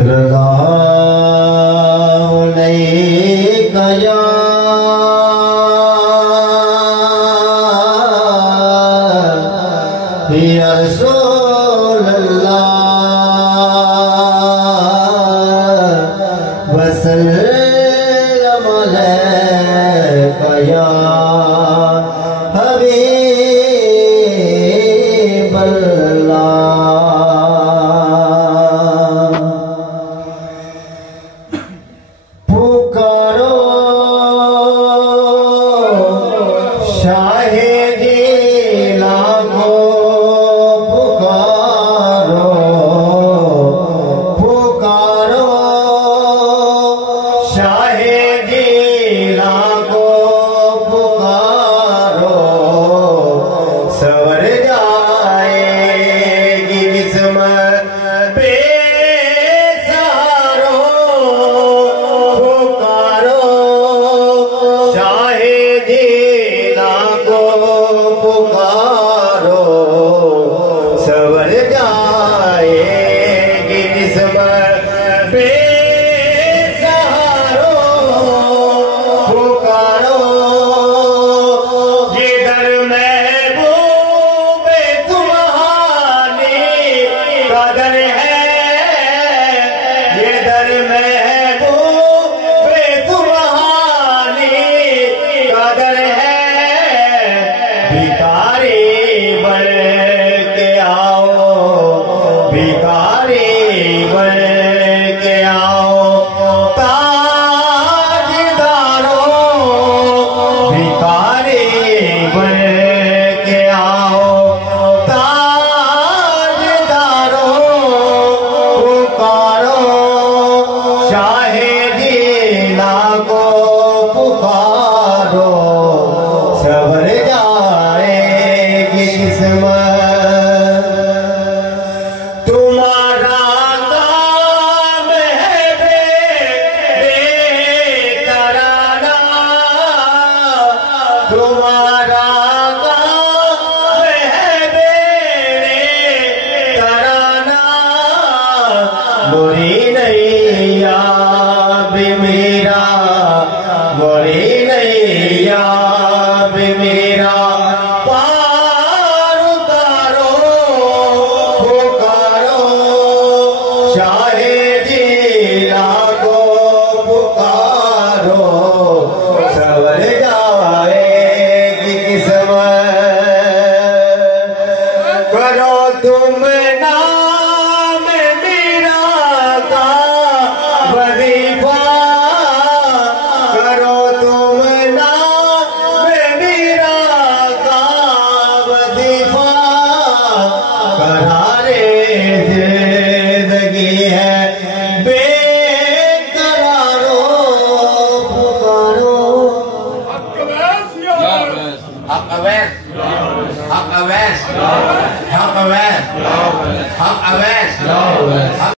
सल्लल्लाहु अलैहि या रसूल अल्लाह वसल्लम अलैका या हबीब अल्लाह। पुकारो शाहे सवर जाएगी किस्मत बेसहारो। पुकारो शाहे दिला को पुकारो, सवर जाएगी किस्मत बेसहारो। पुकारो कदर है ये दर महबूब तुम्हारी कदर है। भिखारी बन के आओ, भिखारी बन के आओ ताजदारो। भिखारी बन के आओ शाहे दिला को पुकारो, सवर जाएगी किस्मत। तुम्हारा काम है बेकराना, तुम्हारा काम है बेकराना। मोरी नैया बे मेरा, मोरी नैया बे मेरा पार उतारो। पुकारो शाहे दिला को पुकारो, सवर जाएगी किस्मत। करो तुम नाम मेरा का वजीफा, करो तुम नाम मेरा का वजीफा। करारे जिंदगी है बेकरारो। पुकारो हक अवैस, हक अवैस, हक अवैस, हक अवैस, हक अवैस।